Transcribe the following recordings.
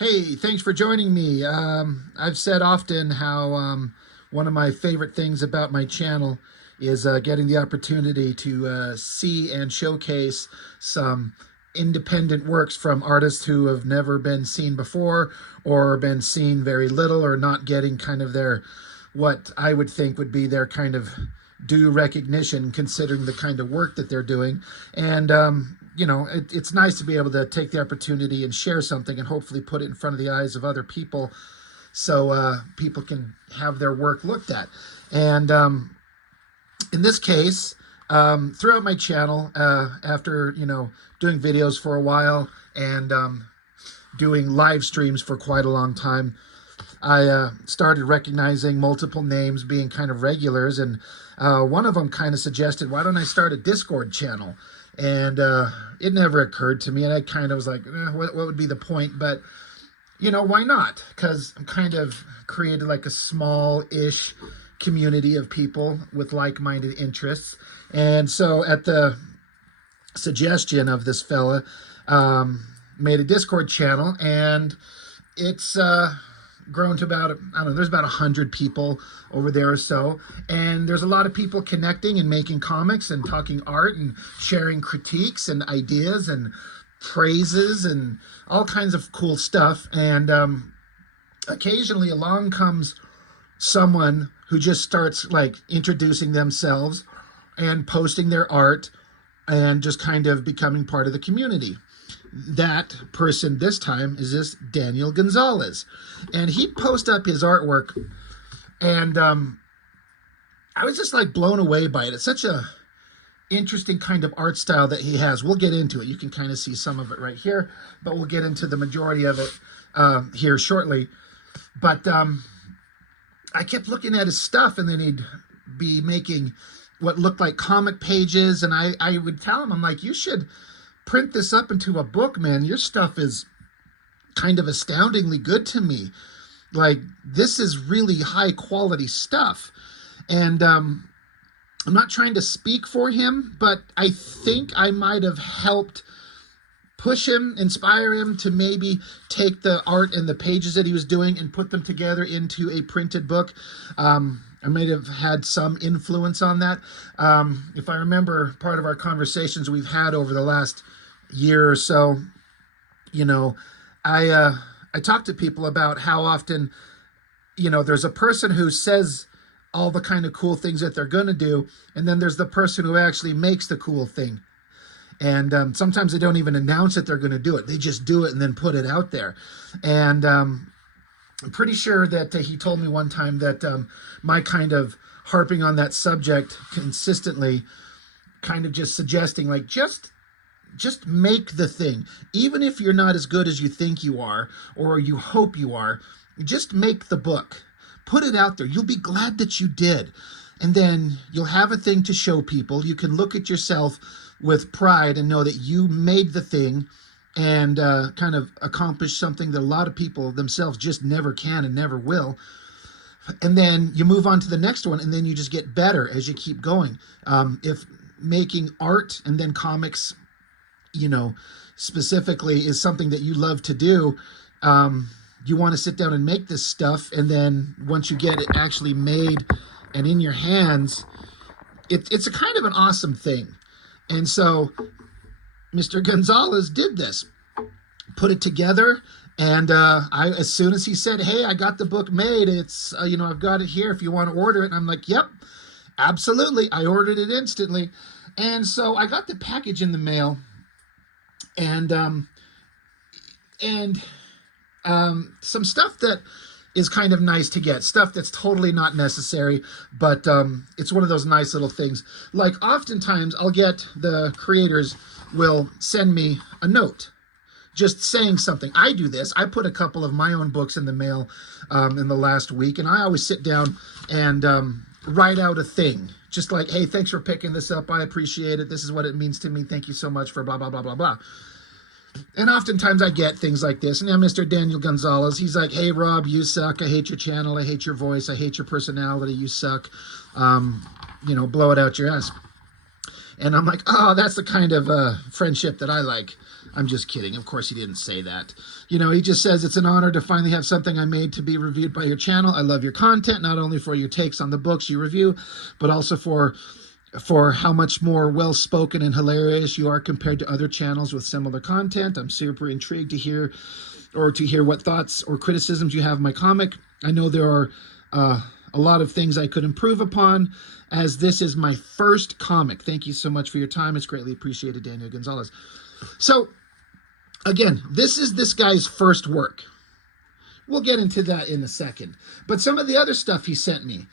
Hey, thanks for joining me. I've said often how one of my favorite things about my channel is getting the opportunity to see and showcase some independent works from artists who have never been seen before or been seen very little or not getting kind of their, what I would think would be their kind of due recognition considering the kind of work that they're doing. And it's nice to be able to take the opportunity and share something and hopefully put it in front of the eyes of other people so people can have their work looked at. And in this case, throughout my channel, after, doing videos for a while and doing live streams for quite a long time, I started recognizing multiple names being kind of regulars, and one of them kind of suggested, why don't I start a Discord channel? And it never occurred to me, and I kind of was like, what would be the point? But, why not? Because I'm kind of created like a small-ish community of people with like-minded interests. And so at the suggestion of this fella, made a Discord channel, and it's grown to about, I don't know, there's about 100 people over there or so, and there's a lot of people connecting and making comics and talking art and sharing critiques and ideas and praises and all kinds of cool stuff. And occasionally along comes someone who just starts like introducing themselves and posting their art and just kind of becoming part of the community. That person this time is this Daniel Gonzalez, and he'd post up his artwork, and I was just like blown away by it. It's such a interesting kind of art style that he has. We'll get into it. You can kind of see some of it right here, but we'll get into the majority of it here shortly. But I kept looking at his stuff, and then he'd be making what looked like comic pages, and I would tell him, I'm like, you should print this up into a book, man. Your stuff is kind of astoundingly good to me. Like, this is really high quality stuff. And I'm not trying to speak for him, but I think I might have helped push him, inspire him to maybe take the art and the pages that he was doing and put them together into a printed book. I might have had some influence on that. If I remember part of our conversations we've had over the last year or so, I talk to people about how often, there's a person who says all the kind of cool things that they're going to do, and then there's the person who actually makes the cool thing. And sometimes they don't even announce that they're going to do it. They just do it and then put it out there. And I'm pretty sure that he told me one time that my kind of harping on that subject consistently, kind of just suggesting, like, just make the thing. Even if you're not as good as you think you are or you hope you are, just make the book. Put it out there. You'll be glad that you did. And then you'll have a thing to show people. You can look at yourself with pride and know that you made the thing and kind of accomplish something that a lot of people themselves just never can and never will. And then you move on to the next one, and then you just get better as you keep going. If making art and then comics, specifically is something that you love to do, you want to sit down and make this stuff, and then once you get it actually made and in your hands, it's a kind of an awesome thing. And so Mr. Gonzalez did this, put it together, and as soon as he said, hey, I got the book made, it's, I've got it here if you want to order it. And I'm like, yep, absolutely. I ordered it instantly. And so I got the package in the mail, and some stuff that is kind of nice to get, stuff that's totally not necessary, but it's one of those nice little things. Like, oftentimes I'll get the creators will send me a note just saying something. I do this. I put a couple of my own books in the mail in the last week, and I always sit down and write out a thing. Just like, hey, thanks for picking this up. I appreciate it. This is what it means to me. Thank you so much for blah, blah, blah, blah, blah. And oftentimes I get things like this. And now Mr. Daniel Gonzalez, he's like, hey, Rob, you suck. I hate your channel. I hate your voice. I hate your personality. You suck. Blow it out your ass. And I'm like, oh, that's the kind of friendship that I like. I'm just kidding. Of course, he didn't say that. You know, he just says, it's an honor to finally have something I made to be reviewed by your channel. I love your content, not only for your takes on the books you review, but also for how much more well-spoken and hilarious you are compared to other channels with similar content. I'm super intrigued to hear what thoughts or criticisms you have of my comic. I know there are a lot of things I could improve upon, as this is my first comic. Thank you so much for your time. It's greatly appreciated, Daniel Gonzalez. So, again, this is this guy's first work. We'll get into that in a second. But some of the other stuff he sent me,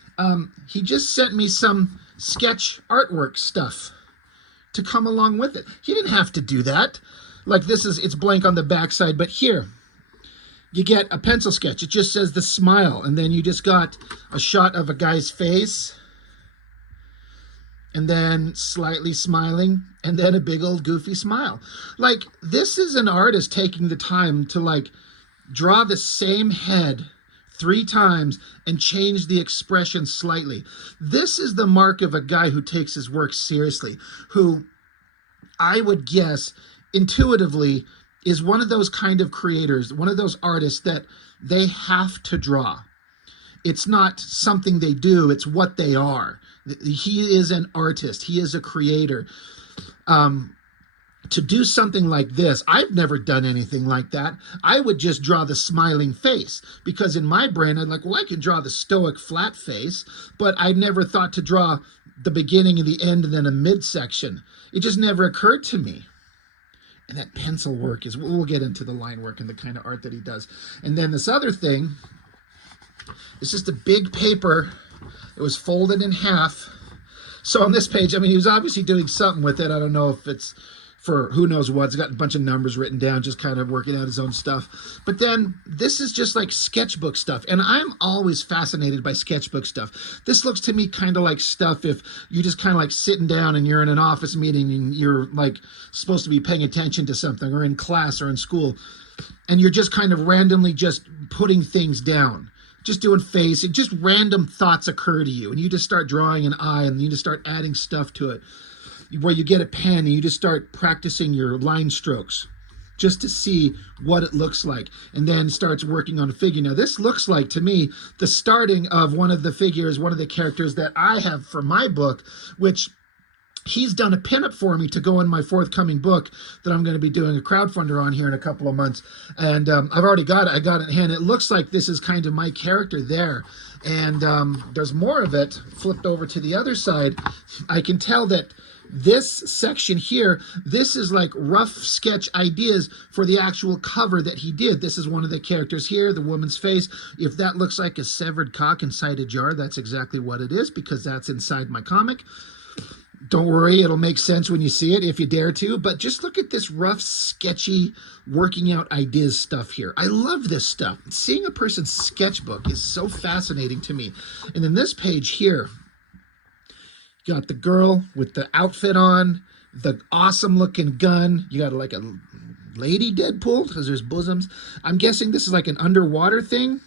he just sent me some sketch artwork stuff to come along with it. He didn't have to do that. Like it's blank on the backside, but here, you get a pencil sketch. It just says the smile, and then you just got a shot of a guy's face, and then slightly smiling, and then a big old goofy smile. Like, this is an artist taking the time to, like, draw the same head 3 times and change the expression slightly. This is the mark of a guy who takes his work seriously, who I would guess intuitively is one of those kind of creators, one of those artists that they have to draw. It's not something they do, it's what they are. He is an artist, he is a creator. To do something like this, I've never done anything like that. I would just draw the smiling face, because in my brain, I'm like, well, I can draw the stoic flat face, but I never thought to draw the beginning and the end and then a midsection. It just never occurred to me. And that pencil work is, we'll get into the line work and the kind of art that he does. And then this other thing is just a big paper. It was folded in half. So on this page, I mean, he was obviously doing something with it. I don't know if it's for who knows what. It's got a bunch of numbers written down, just kind of working out his own stuff. But then this is just like sketchbook stuff. And I'm always fascinated by sketchbook stuff. This looks to me kind of like stuff if you just kind of like sitting down and you're in an office meeting and you're like supposed to be paying attention to something, or in class or in school, and you're just kind of randomly just putting things down. Just doing face, and just random thoughts occur to you, and you just start drawing an eye, and you just start adding stuff to it. Where you get a pen and you just start practicing your line strokes just to see what it looks like, and then starts working on a figure. Now this looks like, to me, the starting of one of the figures, one of the characters that I have for my book, which he's done a pinup for me to go in my forthcoming book that I'm going to be doing a crowdfunder on here in a couple of months. And I've already got it. I got it in hand. It looks like this is kind of my character there. And there's more of it flipped over to the other side. I can tell that this section here, this is like rough sketch ideas for the actual cover that he did. This is one of the characters here, the woman's face. If that looks like a severed cock inside a jar, that's exactly what it is, because that's inside my comic. Don't worry, it'll make sense when you see it, if you dare to. But just look at this rough, sketchy, working out ideas stuff here. I love this stuff. Seeing a person's sketchbook is so fascinating to me. And then this page here, you got the girl with the outfit on, the awesome looking gun. You got like a lady Deadpool, because there's bosoms. I'm guessing this is like an underwater thing.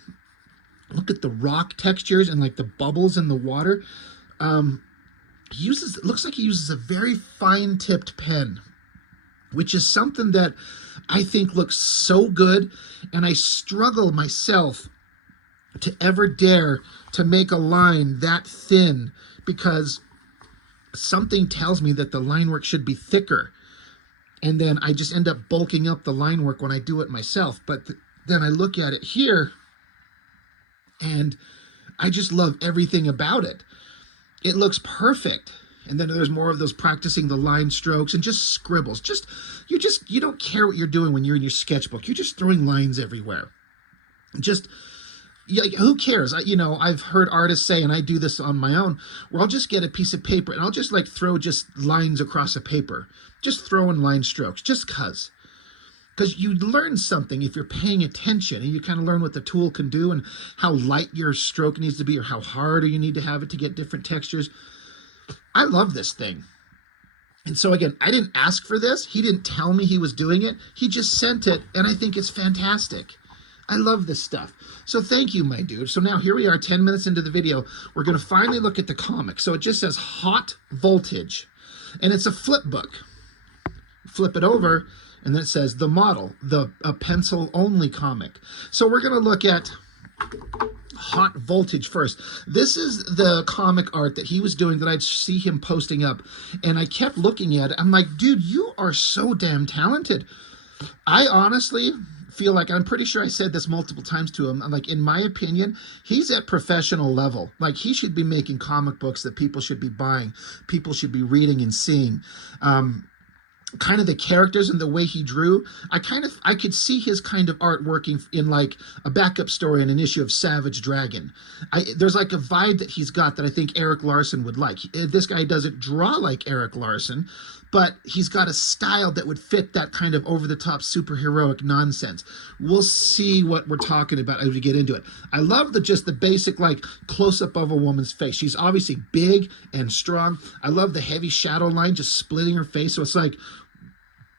Look at the rock textures and like the bubbles in the water. It looks like he uses a very fine-tipped pen, which is something that I think looks so good, and I struggle myself to ever dare to make a line that thin, because something tells me that the line work should be thicker, and then I just end up bulking up the line work when I do it myself. But then I look at it here, and I just love everything about it. It looks perfect. And then there's more of those practicing the line strokes and just scribbles. You don't care what you're doing when you're in your sketchbook. You're just throwing lines everywhere. Who cares? I've heard artists say, and I do this on my own, where I'll just get a piece of paper and I'll just like throw just lines across a paper. Just throwing line strokes, just cause. Because you learn something if you're paying attention, and you kind of learn what the tool can do and how light your stroke needs to be, or how hard you need to have it to get different textures. I love this thing. And so again, I didn't ask for this. He didn't tell me he was doing it. He just sent it, and I think it's fantastic. I love this stuff. So thank you, my dude. So now here we are, 10 minutes into the video. We're going to finally look at the comic. So it just says Hot Voltage, and it's a flip book. Flip it over, And then it says the model, a pencil only comic. So we're going to look at Hot Voltage first. This is the comic art that he was doing that I'd see him posting up. And I kept looking at it. I'm like, dude, you are so damn talented. I honestly feel like, I'm pretty sure I said this multiple times to him, I'm like, in my opinion, he's at professional level. Like, he should be making comic books that people should be buying, people should be reading and seeing. Kind of the characters and the way he drew, I could see his kind of art working in like a backup story in an issue of Savage Dragon. There's like a vibe that he's got that I think Eric Larson would like. This guy doesn't draw like Eric Larson, but he's got a style that would fit that kind of over-the-top superheroic nonsense. We'll see what we're talking about as we get into it. I love just the basic like close-up of a woman's face. She's obviously big and strong. I love the heavy shadow line just splitting her face, so it's like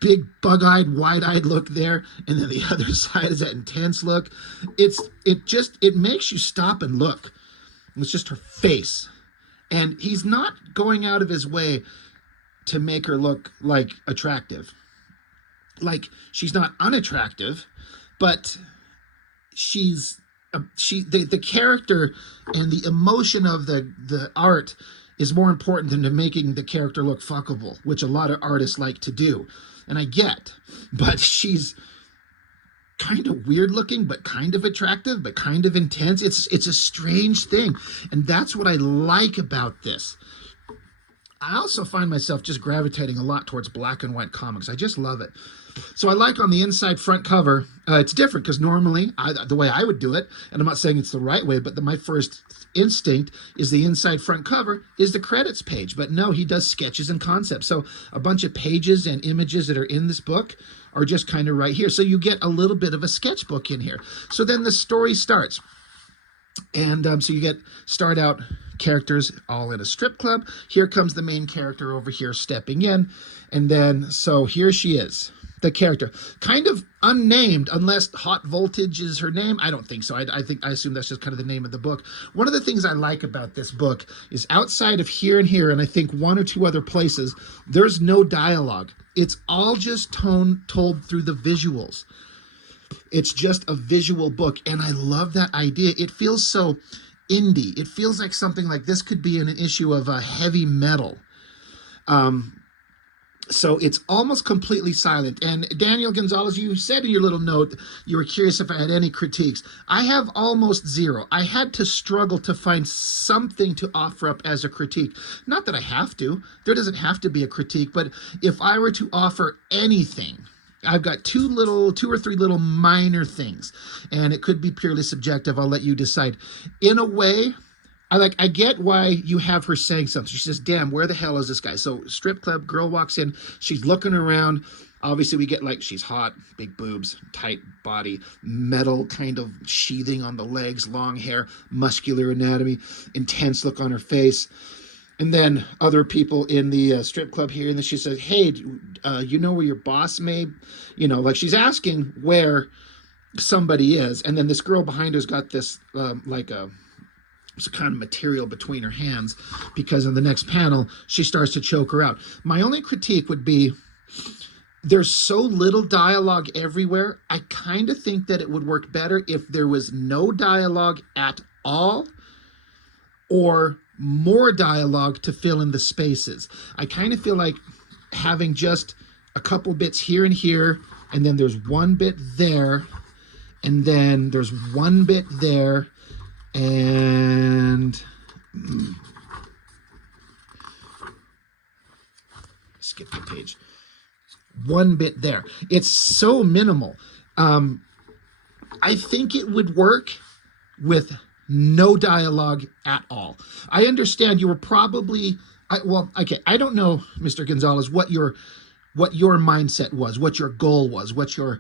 big bug-eyed, wide-eyed look there, and then the other side is that intense look. It makes you stop and look. It's just her face. And he's not going out of his way to make her look like attractive. Like, she's not unattractive, but the character and the emotion of the art is more important than to making the character look fuckable, which a lot of artists like to do. And I get, but she's kind of weird looking, but kind of attractive, but kind of intense. It's a strange thing. And that's what I like about this. I also find myself just gravitating a lot towards black and white comics. I just love it. So I like on the inside front cover, it's different because normally the way I would do it, and I'm not saying it's the right way, but my first instinct is the inside front cover is the credits page. But no, he does sketches and concepts. So a bunch of pages and images that are in this book are just kind of right here. So you get a little bit of a sketchbook in here. So then the story starts. And so you start out characters all in a strip club. Here comes the main character over here stepping in. And then, so here she is, the character. Kind of unnamed, unless Hot Voltage is her name. I don't think so. I assume that's just kind of the name of the book. One of the things I like about this book is outside of here and here, and I think one or two other places, there's no dialogue. It's all just told through the visuals. It's just a visual book, and I love that idea. It feels so indie. It feels like something like this could be in an issue of heavy metal. So it's almost completely silent. And Daniel Gonzalez, you said in your little note you were curious if I had any critiques. I have almost zero. I had to struggle to find something to offer up as a critique. Not that I have to. There doesn't have to be a critique, but if I were to offer anything, I've got two or three little minor things, and it could be purely subjective. I'll let you decide. In a way, I get why you have her saying something. She says, damn, where the hell is this guy? So strip club, girl walks in, she's looking around. Obviously we get like, she's hot, big boobs, tight body, metal kind of sheathing on the legs, long hair, muscular anatomy, intense look on her face. And then other people in the strip club here, and then she says, hey, you know where your boss may, like she's asking where somebody is. And then this girl behind her's got this kind of material between her hands, because in the next panel, she starts to choke her out. My only critique would be, there's so little dialogue everywhere. I kind of think that it would work better if there was no dialogue at all, or more dialogue to fill in the spaces. I kind of feel like having just a couple bits here and here, and then there's one bit there, and then there's one bit there, and skip the page. One bit there. It's so minimal. I think it would work with no dialogue at all. I understand you were probably, I don't know, Mr. Gonzalez, what your mindset was, what your goal was, what your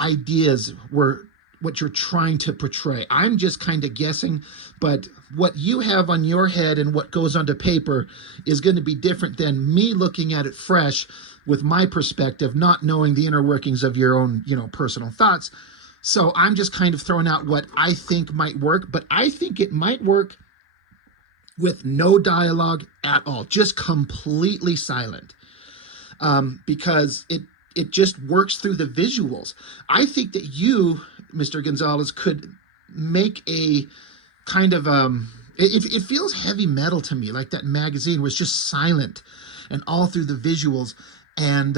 ideas were, what you're trying to portray. I'm just kind of guessing, but what you have on your head and what goes onto paper is going to be different than me looking at it fresh with my perspective, not knowing the inner workings of your own, personal thoughts. So I'm just kind of throwing out what I think might work, but I think it might work with no dialogue at all, just completely silent. Because it just works through the visuals. I think that you, Mr. Gonzalez, could make a kind of it feels heavy metal to me, like that magazine was just silent and all through the visuals. And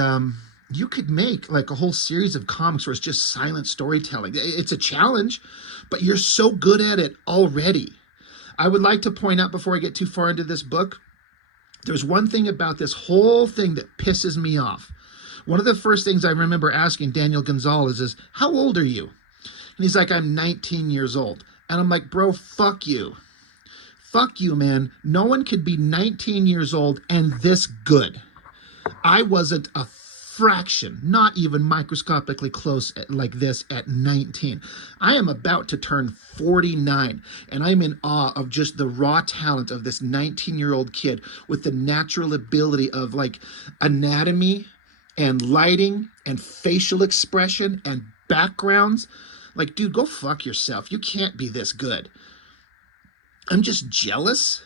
you could make like a whole series of comics where it's just silent storytelling. It's a challenge, but you're so good at it already. I would like to point out before I get too far into this book, there's one thing about this whole thing that pisses me off. One of the first things I remember asking Daniel Gonzalez is, how old are you? And he's like, I'm 19 years old. And I'm like, bro, fuck you. Fuck you, man. No one could be 19 years old and this good. I wasn't a fraction, not even microscopically close like this at 19. I am about to turn 49, and I'm in awe of just the raw talent of this 19-year-old kid with the natural ability of like anatomy and lighting and facial expression and backgrounds. Like, dude, go fuck yourself. You can't be this good. I'm just jealous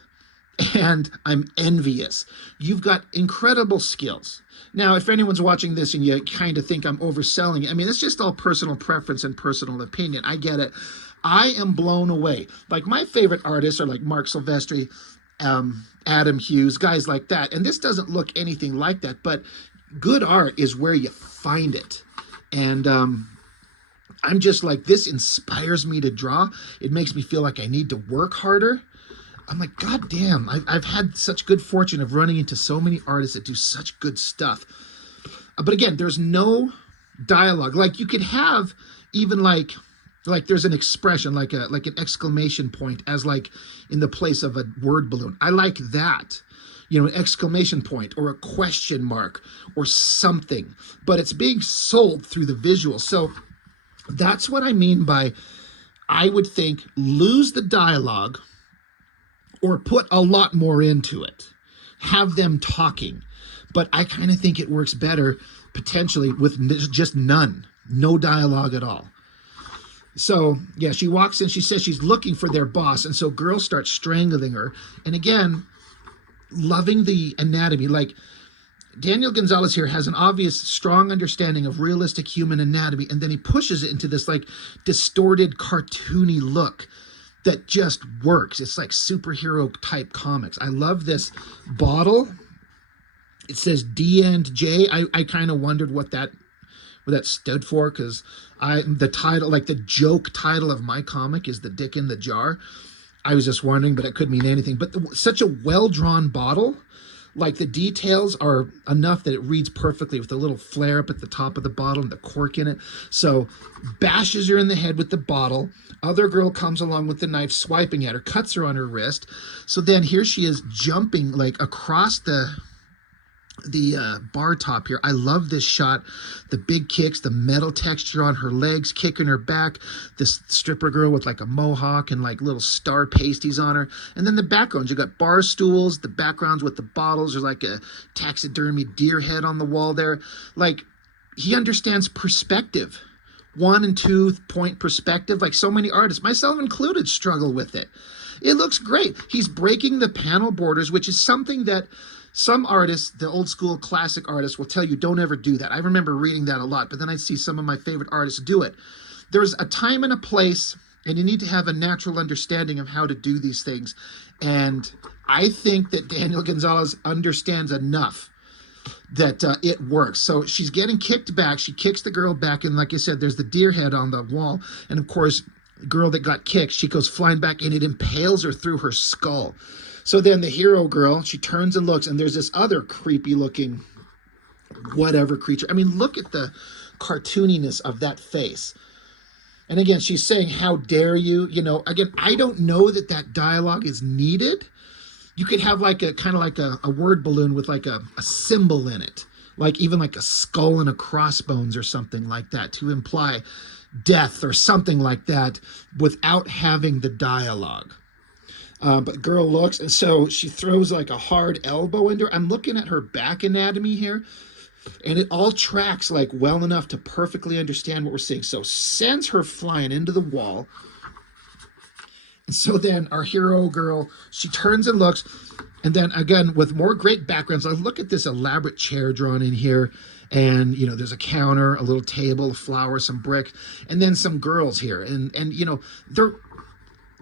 and I'm envious. You've got incredible skills. Now, if anyone's watching this and you kind of think I'm overselling it, I mean, it's just all personal preference and personal opinion. I get it. I am blown away. Like, my favorite artists are like Mark Silvestri, Adam Hughes, guys like that. And this doesn't look anything like that, but good art is where you find it. And I'm just like, this inspires me to draw. It makes me feel like I need to work harder. I'm like, God damn, I've had such good fortune of running into so many artists that do such good stuff. But again, there's no dialogue. Like, you could have even like there's an expression, like an exclamation point as like in the place of a word balloon. I like that. You know, an exclamation point or a question mark or something. But it's being sold through the visual. So that's what I mean by, I would think, lose the dialogue or put a lot more into it. Have them talking. But I kind of think it works better potentially with just none. No dialogue at all. So, yeah, she walks in. She says she's looking for their boss. And so girls start strangling her. And again, loving the anatomy. Like, Daniel Gonzalez here has an obvious, strong understanding of realistic human anatomy. And then he pushes it into this, like, distorted, cartoony look that just works. It's like superhero type comics. I love this bottle. It says D and J. I kind of wondered what that stood for, because the title, like the joke title of my comic is The Dick in the Jar. I was just wondering, but it could mean anything. But such a well-drawn bottle. Like, the details are enough that it reads perfectly with a little flare up at the top of the bottle and the cork in it. So bashes her in the head with the bottle. Other girl comes along with the knife, swiping at her, cuts her on her wrist. So then here she is jumping like across the bar top here. I love this shot. The big kicks, the metal texture on her legs, kicking her back. This stripper girl with like a mohawk and like little star pasties on her. And then the backgrounds, you got bar stools, the backgrounds with the bottles. There's like a taxidermy deer head on the wall there. Like, he understands perspective. 1 and 2 point perspective. Like, so many artists, myself included, struggle with it. It looks great. He's breaking the panel borders, which is something that some artists, the old school classic artists, will tell you don't ever do that. I remember reading that a lot, but then I see some of my favorite artists do it. There's a time and a place, and you need to have a natural understanding of how to do these things. And I think that Daniel Gonzalez understands enough that it works. So she's getting kicked back. She kicks the girl back, and like I said, there's the deer head on the wall. And of course, the girl that got kicked, she goes flying back, and it impales her through her skull. So then the hero girl, she turns and looks, and there's this other creepy looking whatever creature. I mean, look at the cartooniness of that face. And again, she's saying, how dare you? You know, again, I don't know that that dialogue is needed. You could have like a kind of like a word balloon with like a symbol in it, like even like a skull and a crossbones or something like that to imply death or something like that without having the dialogue. But girl looks, and so she throws like a hard elbow into her. I'm looking at her back anatomy here, and it all tracks like well enough to perfectly understand what we're seeing. So sends her flying into the wall. And so then our hero girl, she turns and looks, and then again with more great backgrounds. I look at this elaborate chair drawn in here, And, you know, there's a counter, a little table, a flower, some brick, and then some girls here. And you know,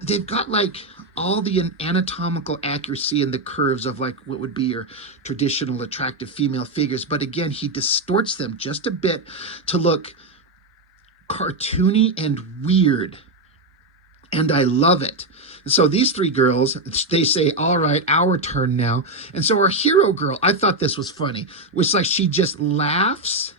they've got like all the anatomical accuracy and the curves of like what would be your traditional attractive female figures. But again, he distorts them just a bit to look cartoony and weird. And I love it. So these three girls, they say, all right, our turn now. And so our hero girl, I thought this was funny, was like she just laughs,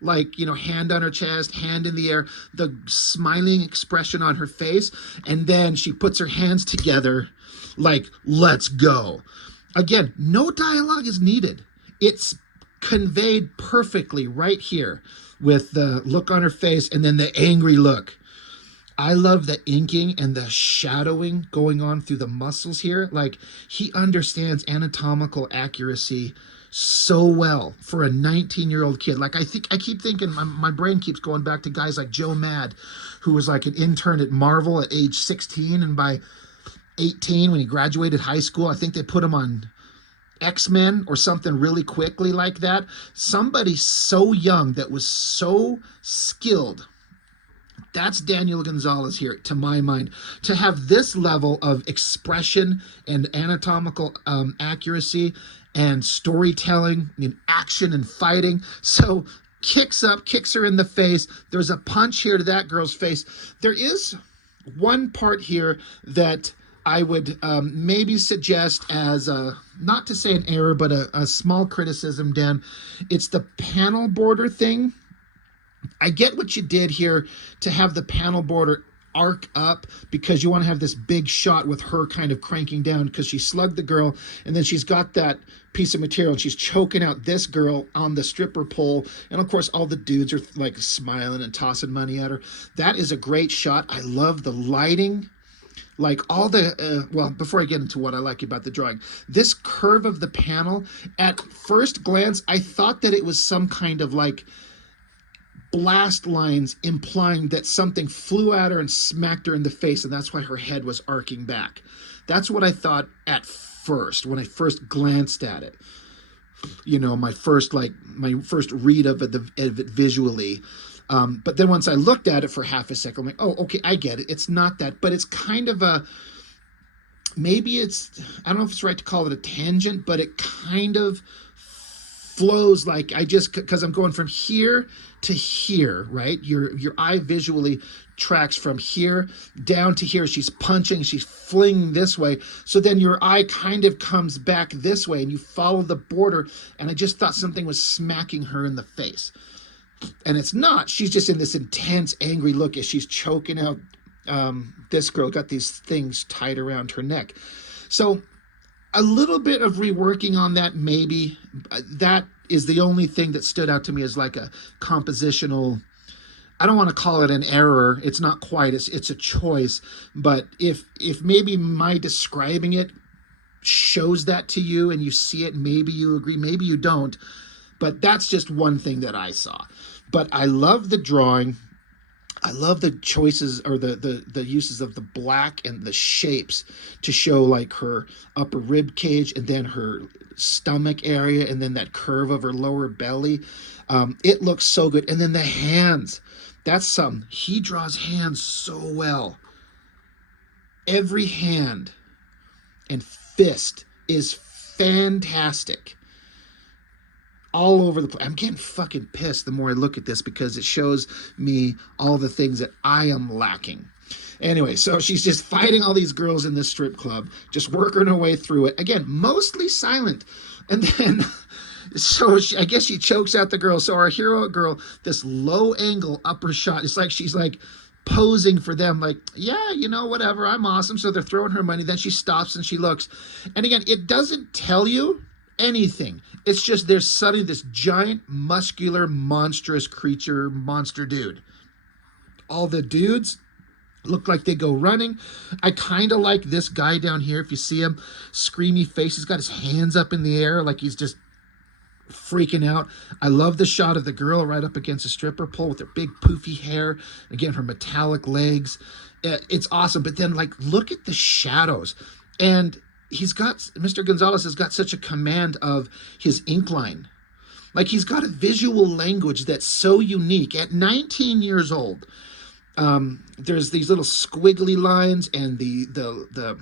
like, you know, hand on her chest, hand in the air, the smiling expression on her face. And then she puts her hands together like, let's go. Again, no dialogue is needed. It's conveyed perfectly right here with the look on her face and then the angry look. I love the inking and the shadowing going on through the muscles here. Like, he understands anatomical accuracy so well for a 19-year-old kid. Like, I keep thinking, my brain keeps going back to guys like Joe Mad, who was like an intern at Marvel at age 16, and by 18, when he graduated high school, I think they put him on X-Men or something really quickly like that. Somebody so young that was so skilled. That's Daniel Gonzalez here, to my mind. To have this level of expression and anatomical accuracy and storytelling and action and fighting. So kicks up, kicks her in the face. There's a punch here to that girl's face. There is one part here that I would maybe suggest as not to say an error, but a small criticism, Dan. It's the panel border thing. I get what you did here to have the panel border arc up because you want to have this big shot with her kind of cranking down because she slugged the girl and then she's got that piece of material and she's choking out this girl on the stripper pole, and of course all the dudes are like smiling and tossing money at her. That is a great shot. I love the lighting. Like all the, well, before I get into what I like about the drawing, this curve of the panel, at first glance, I thought that it was some kind of like blast lines implying that something flew at her and smacked her in the face, and that's why her head was arcing back. That's what I thought at first, when I first glanced at it. You know, my first read of it visually. But then once I looked at it for half a second, I'm like, oh, okay, I get it. It's not that, but it's kind of a, maybe it's, I don't know if it's right to call it a tangent, but it kind of flows like because I'm going from here to here, right? Your eye visually tracks from here down to here. She's punching, she's flinging this way. So then your eye kind of comes back this way and you follow the border. And I just thought something was smacking her in the face. And it's not. She's just in this intense, angry look as she's choking out this girl, got these things tied around her neck. So a little bit of reworking on that, maybe. That is the only thing that stood out to me as like a compositional, I don't want to call it an error. It's not quite. It's a choice. But if maybe my describing it shows that to you and you see it, maybe you agree, maybe you don't. But that's just one thing that I saw. But I love the drawing. I love the choices or the uses of the black and the shapes to show like her upper rib cage and then her stomach area and then that curve of her lower belly. It looks so good. And then the hands. That's something. He draws hands so well. Every hand and fist is fantastic. All over the place. I'm getting fucking pissed the more I look at this because it shows me all the things that I am lacking. Anyway, so she's just fighting all these girls in this strip club, just working her way through it. Again, mostly silent. And then, I guess she chokes out the girl. So our hero girl, this low angle upper shot, it's like she's like posing for them, like, yeah, you know, whatever, I'm awesome. So they're throwing her money. Then she stops and she looks. And again, it doesn't tell you anything. It's just there's suddenly this giant, muscular, monstrous creature, monster dude. All the dudes look like they go running. I kind of like this guy down here. If you see him, screamy face. He's got his hands up in the air like he's just freaking out. I love the shot of the girl right up against a stripper pole with her big poofy hair. Again, her metallic legs. It's awesome. But then, like, look at the shadows. And Mr. Gonzalez has got such a command of his ink line. Like he's got a visual language that's so unique. At 19 years old, there's these little squiggly lines and the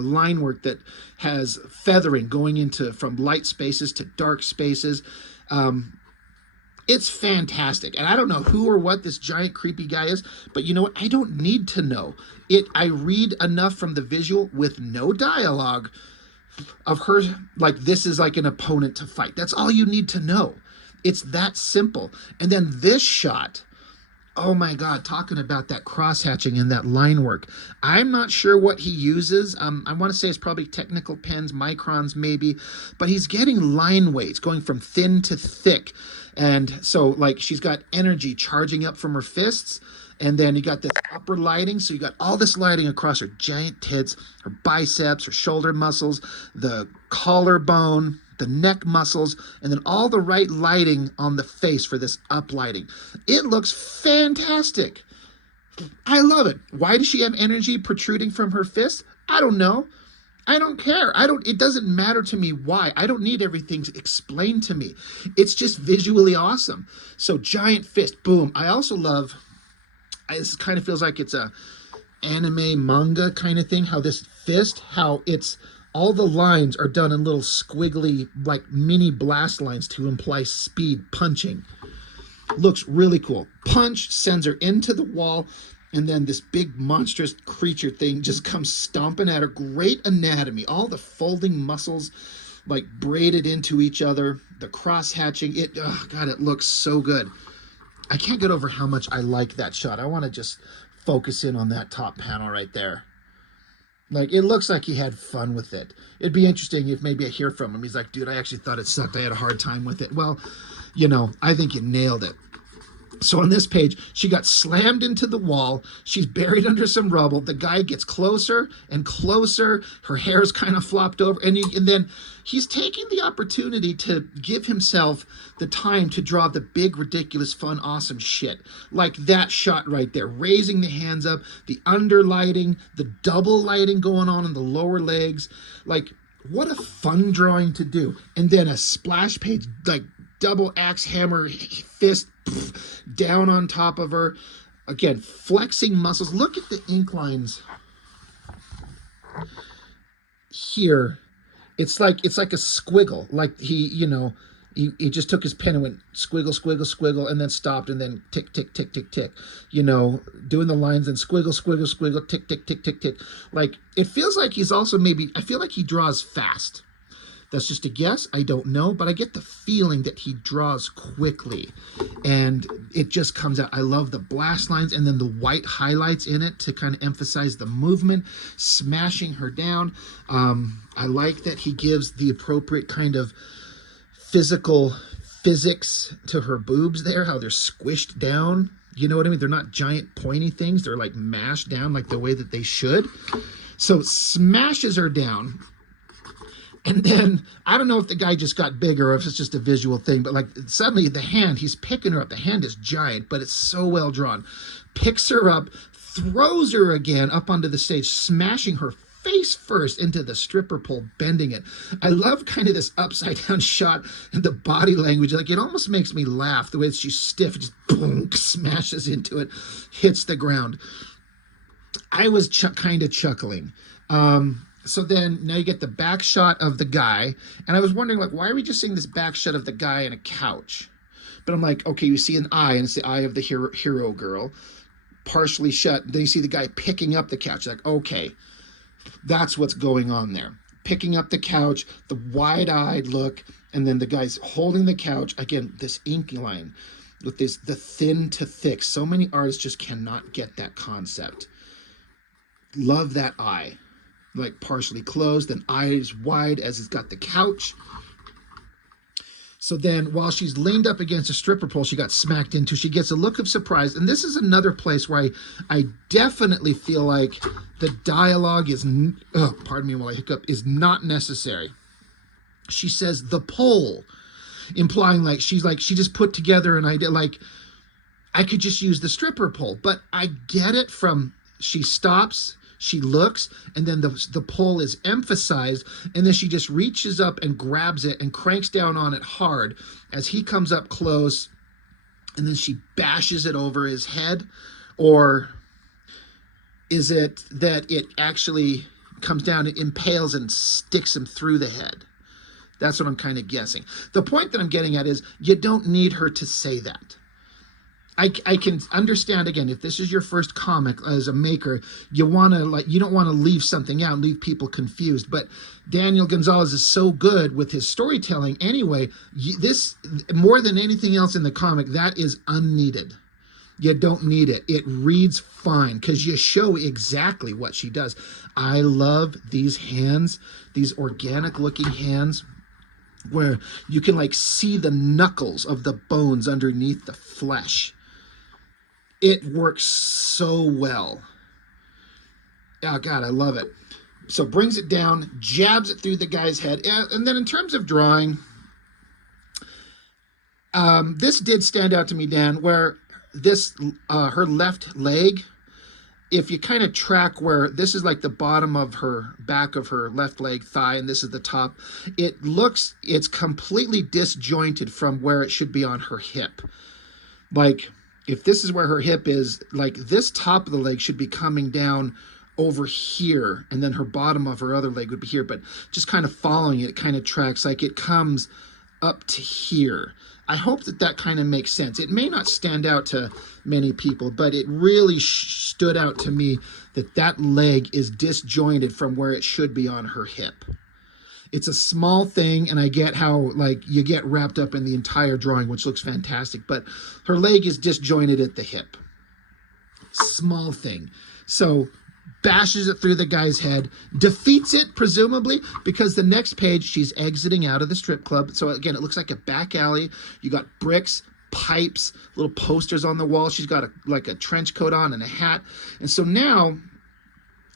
line work that has feathering going into from light spaces to dark spaces. It's fantastic. And I don't know who or what this giant creepy guy is, but you know what? I don't need to know. I read enough from the visual with no dialogue of her, like this is like an opponent to fight. That's all you need to know. It's that simple. And then this shot, oh my God, talking about that cross-hatching and that line work. I'm not sure what he uses. I want to say it's probably technical pens, microns maybe, but he's getting line weights going from thin to thick. And so like she's got energy charging up from her fists, and then you got this upper lighting. So you got all this lighting across her giant tits, her biceps, her shoulder muscles, the collarbone, the neck muscles, and then all the right lighting on the face for this up lighting. It looks fantastic. I love it. Why does she have energy protruding from her fist? I don't know. I don't care. It doesn't matter to me why. I don't need everything explained to me. It's just visually awesome. So giant fist, boom. I also love, this kind of feels like it's a anime manga kind of thing, how this fist, how it's, all the lines are done in little squiggly, like mini blast lines to imply speed punching. Looks really cool. Punch, sends her into the wall, and then this big monstrous creature thing just comes stomping at her. Great anatomy. All the folding muscles like braided into each other. The cross-hatching. Oh God, it looks so good. I can't get over how much I like that shot. I want to just focus in on that top panel right there. Like, it looks like he had fun with it. It'd be interesting if maybe I hear from him. He's like, dude, I actually thought it sucked. I had a hard time with it. Well, you know, I think you nailed it. So on this page, she got slammed into the wall. She's buried under some rubble. The guy gets closer and closer. Her hair's kind of flopped over. And then he's taking the opportunity to give himself the time to draw the big, ridiculous, fun, awesome shit. Like that shot right there. Raising the hands up, the underlighting, the double lighting going on in the lower legs. Like, what a fun drawing to do. And then a splash page, like double axe hammer fist down on top of her. Again, flexing muscles. Look at the ink lines here. It's like a squiggle. Like he just took his pen and went squiggle, squiggle, squiggle, and then stopped, and then tick, tick, tick, tick, tick. Doing the lines and squiggle, squiggle, squiggle, tick, tick, tick, tick, tick. Like, it feels like he's also I feel like he draws fast. That's just a guess. I don't know, but I get the feeling that he draws quickly, and it just comes out. I love the blast lines and then the white highlights in it to kind of emphasize the movement, smashing her down. I like that he gives the appropriate kind of physics to her boobs there, how they're squished down. You know what I mean? They're not giant pointy things. They're like mashed down like the way that they should. So smashes her down. And then, I don't know if the guy just got bigger or if it's just a visual thing, but like suddenly the hand, he's picking her up. The hand is giant, but it's so well drawn. Picks her up, throws her again up onto the stage, smashing her face first into the stripper pole, bending it. I love kind of this upside down shot and the body language. Like, it almost makes me laugh the way she's stiff, just boom, smashes into it, hits the ground. I was kind of chuckling. So then now you get the back shot of the guy. And I was wondering, like, why are we just seeing this back shot of the guy in a couch? But I'm like, okay, you see an eye, and it's the eye of the hero girl, partially shut. Then you see the guy picking up the couch. Like, okay, that's what's going on there. Picking up the couch, the wide-eyed look, and then the guy's holding the couch. Again, this ink line with the thin to thick. So many artists just cannot get that concept. Love that eye. Like partially closed, then eyes wide as it's got the couch. So then while she's leaned up against a stripper pole she got smacked into, she gets a look of surprise. And this is another place where I definitely feel like the dialogue is, pardon me while I hiccup, is not necessary. She says the pole, implying like she just put together an idea, like I could just use the stripper pole. But I get it from, she stops, she looks, and then the pull is emphasized, and then she just reaches up and grabs it and cranks down on it hard as he comes up close, and then she bashes it over his head? Or is it that it actually comes down, it impales and sticks him through the head? That's what I'm kind of guessing. The point that I'm getting at is you don't need her to say that. I can understand, again, if this is your first comic as a maker, you don't want to leave something out, leave people confused. But Daniel Gonzalez is so good with his storytelling anyway. This, more than anything else in the comic, that is unneeded. You don't need it. It reads fine because you show exactly what she does. I love these hands, these organic looking hands, where you can like see the knuckles of the bones underneath the flesh. It works so well. Oh God, I love it. So brings it down, jabs it through the guy's head. And then in terms of drawing, this did stand out to me, Dan, where this, her left leg, if you kind of track where this is like the bottom of her back of her left leg thigh, and this is the top, it's completely disjointed from where it should be on her hip. Like, if this is where her hip is, like this top of the leg should be coming down over here, and then her bottom of her other leg would be here, but just kind of following it kind of tracks, like it comes up to here. I hope that that kind of makes sense. It may not stand out to many people, but it really stood out to me that that leg is disjointed from where it should be on her hip. It's a small thing, and I get how like you get wrapped up in the entire drawing, which looks fantastic, but her leg is disjointed at the hip. Small thing. So bashes it through the guy's head, defeats it, presumably, because the next page she's exiting out of the strip club. So again, it looks like a back alley. You got bricks, pipes, little posters on the wall. She's got like a trench coat on and a hat. And so now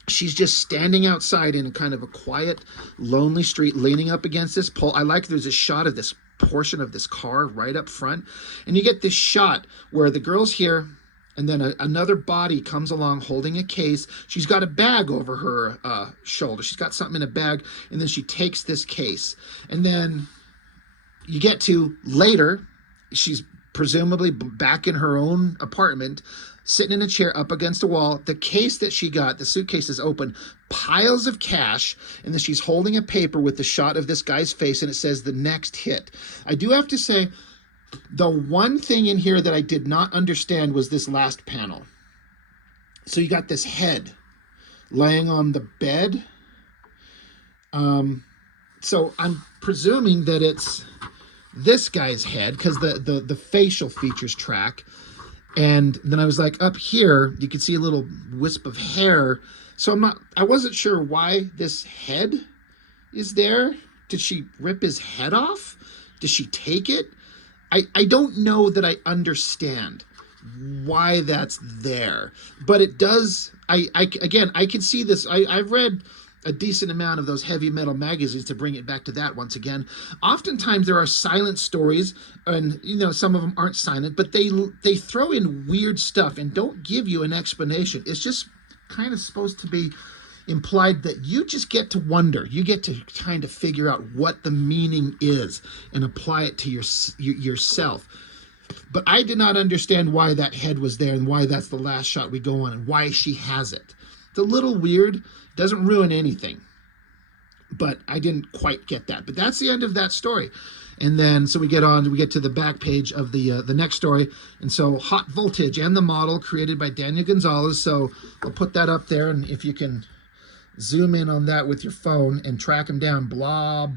she's just standing outside in a kind of a quiet, lonely street, leaning up against this pole. I like there's a shot of this portion of this car right up front. And you get this shot where the girl's here, and then another body comes along holding a case. She's got a bag over her shoulder. She's got something in a bag, and then she takes this case. And then you get to later, she's presumably back in her own apartment, sitting in a chair up against a wall. The case that she got, the suitcase is open, piles of cash, and then she's holding a paper with the shot of this guy's face, and it says the next hit. I do have to say, the one thing in here that I did not understand was this last panel. So you got this head laying on the bed. So I'm presuming that it's this guy's head because the facial features track. And then I was like, up here, you can see a little wisp of hair. So I wasn't sure why this head is there. Did she rip his head off? Did she take it? I don't know that I understand why that's there, but it does. Again, I can see this. I've read a decent amount of those heavy metal magazines, to bring it back to that once again. Oftentimes there are silent stories, and some of them aren't silent, but they throw in weird stuff and don't give you an explanation. It's just kind of supposed to be implied that you just get to wonder. You get to kind of figure out what the meaning is and apply it to yourself. But I did not understand why that head was there and why that's the last shot we go on and why she has it. It's a little weird. Doesn't ruin anything. But I didn't quite get that. But that's the end of that story. And then, so we get to the back page of the next story. And so, Hot Voltage and the Model, created by Daniel Gonzalez. So I'll put that up there, and if you can zoom in on that with your phone and track him down. Bob.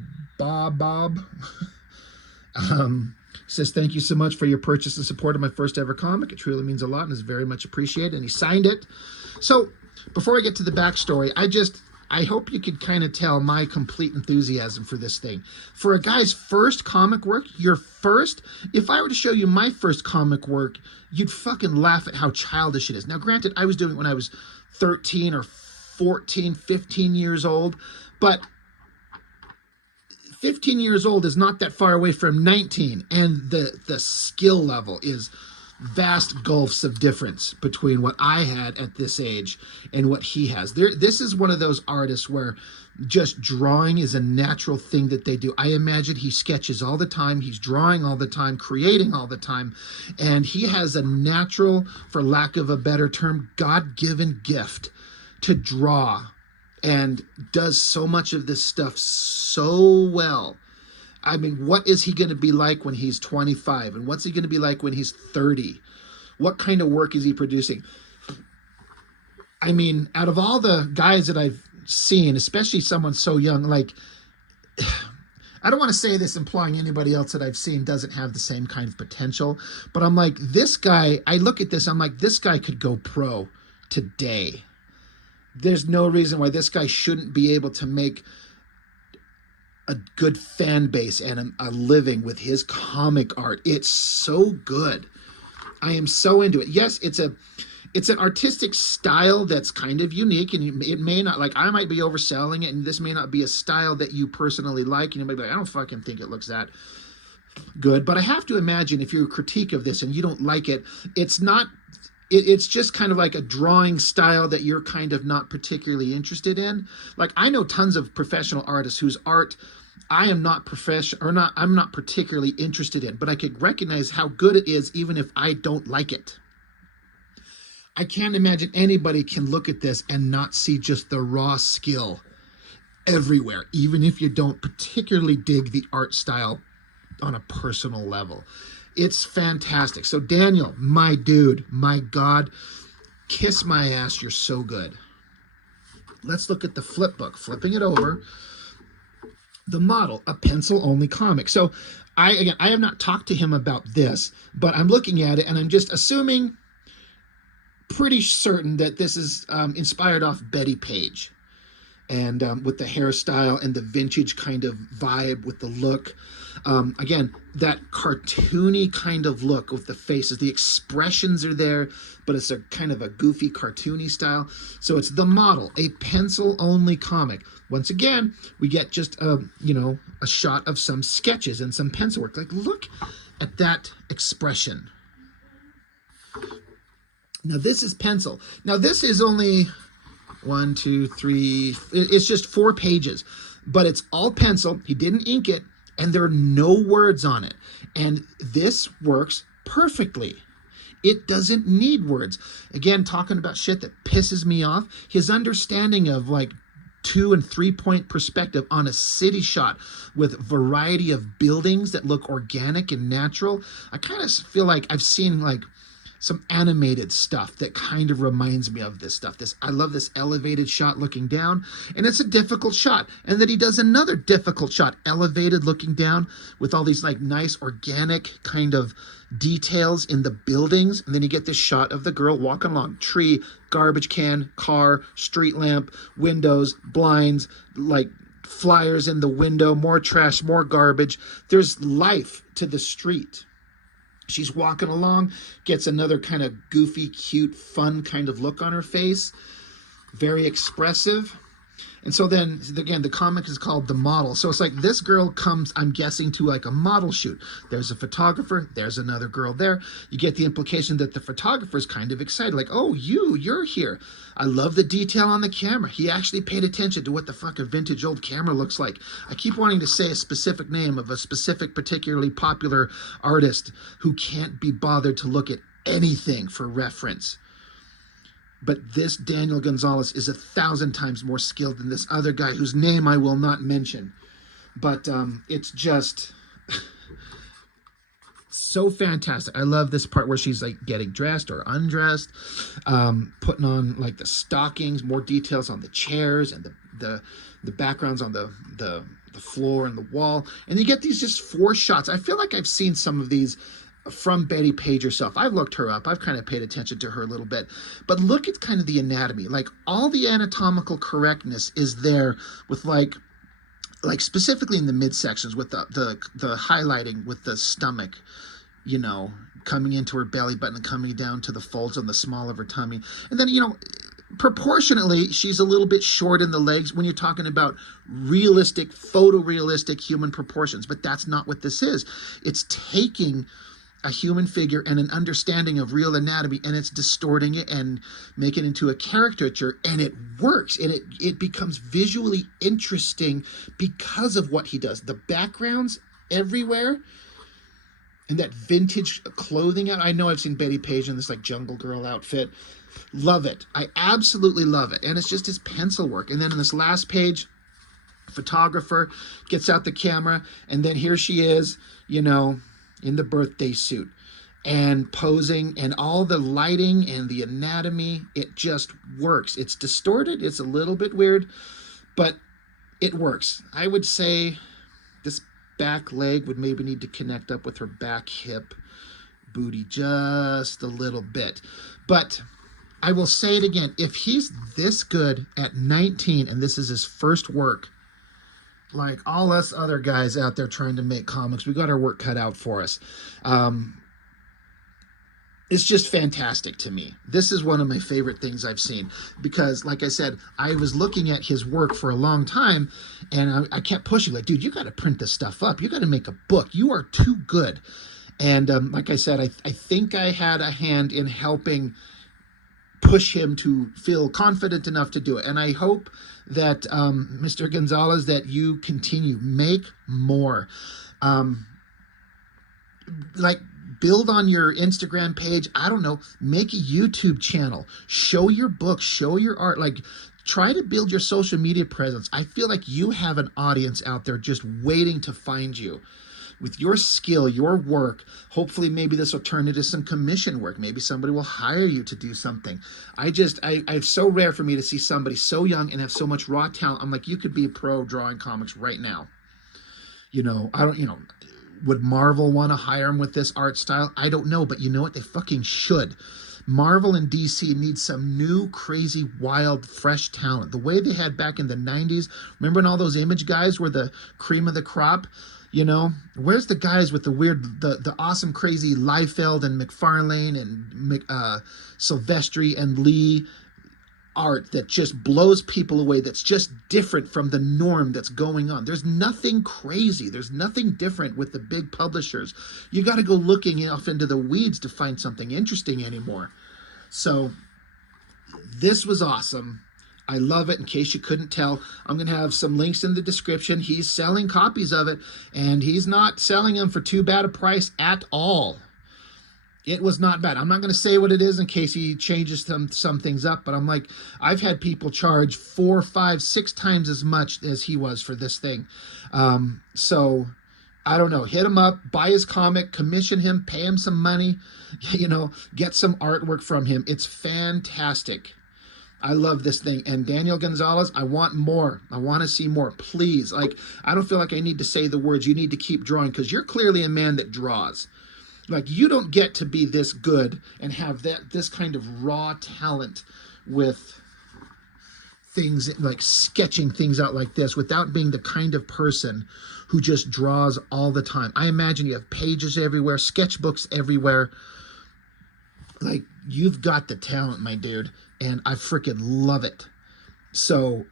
Says, thank you so much for your purchase and support of my first ever comic. It truly means a lot and is very much appreciated. And he signed it. So before I get to the backstory, I hope you could kind of tell my complete enthusiasm for this thing. For a guy's first comic work, if I were to show you my first comic work, you'd fucking laugh at how childish it is. Now, granted, I was doing it when I was 13 or 14, 15 years old, but 15 years old is not that far away from 19, and the skill level is vast gulfs of difference between what I had at this age and what he has. This is one of those artists where just drawing is a natural thing that they do. I imagine he sketches all the time, he's drawing all the time, creating all the time, and he has a natural, for lack of a better term, God-given gift to draw, and does so much of this stuff so well. I mean, what is he going to be like when he's 25? And what's he going to be like when he's 30? What kind of work is he producing? I mean, out of all the guys that I've seen, especially someone so young, like, I don't want to say this implying anybody else that I've seen doesn't have the same kind of potential, but I'm like, this guy, I look at this, I'm like, this guy could go pro today. There's no reason why this guy shouldn't be able to make a good fan base and a living with his comic art. It's so good. I am so into it. Yes, it's an artistic style that's kind of unique, and it may not, like, I might be overselling it, and this may not be a style that you personally like, and you might be like, I don't fucking think it looks that good. But I have to imagine if you're a critique of this and you don't like it, it's just kind of like a drawing style that you're kind of not particularly interested in. Like, I know tons of professional artists whose art I am not I'm not particularly interested in, but I could recognize how good it is even if I don't like it. I can't imagine anybody can look at this and not see just the raw skill everywhere, even if you don't particularly dig the art style on a personal level. It's fantastic. So Daniel, my dude, my God, kiss my ass, you're so good. Let's look at the flip book. Flipping it over. The Model, a pencil-only comic. So I have not talked to him about this, but I'm looking at it and I'm just assuming, pretty certain that this is inspired off Betty Page, and with the hairstyle and the vintage kind of vibe with the look. Again, that cartoony kind of look with the faces, the expressions are there, but it's a kind of a goofy cartoony style. So it's The Model, a pencil-only comic. Once again, we get just a shot of some sketches and some pencil work. Like, look at that expression. Now this is pencil. Now this is only 1, 2, 3, it's just 4 pages, but it's all pencil. He didn't ink it, and there are no words on it. And this works perfectly. It doesn't need words. Again, talking about shit that pisses me off, his understanding of like 2 and 3 point perspective on a city shot with variety of buildings that look organic and natural. I kind of feel like I've seen like some animated stuff that kind of reminds me of this stuff. I love this elevated shot looking down, and it's a difficult shot. And then he does another difficult shot, elevated looking down with all these like nice organic kind of details in the buildings. And then you get this shot of the girl walking along, tree, garbage can, car, street lamp, windows, blinds, like flyers in the window, more trash, more garbage. There's life to the street. She's walking along, gets another kind of goofy, cute, fun kind of look on her face. Very expressive. And so then, again, the comic is called The Model. So it's like this girl comes, I'm guessing, to like a model shoot. There's a photographer. There's another girl there. You get the implication that the photographer's kind of excited. Like, oh, you're here. I love the detail on the camera. He actually paid attention to what the fuck a vintage old camera looks like. I keep wanting to say a specific name of a specific, particularly popular artist who can't be bothered to look at anything for reference. But this Daniel Gonzalez is 1,000 times more skilled than this other guy whose name I will not mention. But it's just so fantastic. I love this part where she's like getting dressed or undressed, putting on like the stockings, more details on the chairs and the backgrounds on the floor and the wall. And you get these just 4 shots. I feel like I've seen some of these from Betty Page herself. I've looked her up. I've kind of paid attention to her a little bit. But look at kind of the anatomy. Like all the anatomical correctness is there with like specifically in the midsections with the highlighting with the stomach, you know, coming into her belly button and coming down to the folds on the small of her tummy. And then, you know, proportionally, she's a little bit short in the legs when you're talking about realistic, photorealistic human proportions. But that's not what this is. It's taking a human figure and an understanding of real anatomy, and it's distorting it and making it into a caricature, and it works, and it becomes visually interesting because of what he does. The backgrounds everywhere, and that vintage clothing. I know I've seen Betty Page in this like jungle girl outfit. Love it. I absolutely love it. And it's just his pencil work. And then in this last page, photographer gets out the camera, and then here she is, you know, in the birthday suit and posing, and all the lighting and the anatomy, it just works. It's distorted, it's a little bit weird, but it works. I would say this back leg would maybe need to connect up with her back hip booty just a little bit. But I will say it again, if he's this good at 19 and this is his first work, like all us other guys out there trying to make comics, we got our work cut out for us. It's just fantastic to me. This is one of my favorite things I've seen because, like I said, I was looking at his work for a long time, and I kept pushing, like, dude, you got to print this stuff up. You got to make a book. You are too good. And like I said, I think I had a hand in helping push him to feel confident enough to do it. And I hope that, Mr. Gonzalez, that you continue. Make more. Like, build on your Instagram page. I don't know. Make a YouTube channel. Show your books. Show your art. Like, try to build your social media presence. I feel like you have an audience out there just waiting to find you. With your skill, your work, hopefully maybe this will turn into some commission work. Maybe somebody will hire you to do something. It's so rare for me to see somebody so young and have so much raw talent. I'm like, you could be a pro drawing comics right now. You know, would Marvel want to hire him with this art style? I don't know, but you know what? They fucking should. Marvel and DC need some new, crazy, wild, fresh talent. The way they had back in the 90s. Remember when all those Image guys were the cream of the crop? You know, where's the guys with the weird, the awesome, crazy Liefeld and McFarlane and Silvestri and Lee art that just blows people away, that's just different from the norm that's going on? There's nothing crazy. There's nothing different with the big publishers. You got to go looking off into the weeds to find something interesting anymore. So this was awesome. I love it. In case you couldn't tell, I'm going to have some links in the description. He's selling copies of it, and he's not selling them for too bad a price at all. It was not bad. I'm not going to say what it is in case he changes some things up, but I'm like, I've had people charge 4, 5, 6 times as much as he was for this thing. So I don't know. Hit him up, buy his comic, commission him, pay him some money, you know, get some artwork from him. It's fantastic. I love this thing. And Daniel Gonzalez, I want more. I want to see more. Please. Like, I don't feel like I need to say the words. You need to keep drawing because you're clearly a man that draws. Like, you don't get to be this good and have this kind of raw talent with things like sketching things out like this without being the kind of person who just draws all the time. I imagine you have pages everywhere, sketchbooks everywhere. Like, you've got the talent, my dude, and I freaking love it. So,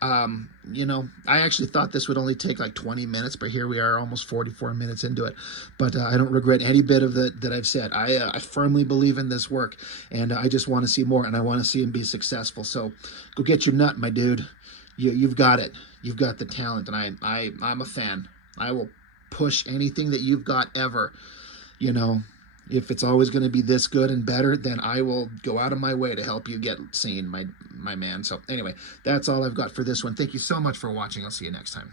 you know, I actually thought this would only take like 20 minutes, but here we are almost 44 minutes into it. But I don't regret any bit of that I've said. I firmly believe in this work, and I just want to see more, and I want to see him be successful. So go get your nut, my dude. You've got it. You've got the talent, and I'm a fan. I will push anything that you've got ever, you know. If it's always going to be this good and better, then I will go out of my way to help you get seen, my man. So anyway, that's all I've got for this one. Thank you so much for watching. I'll see you next time.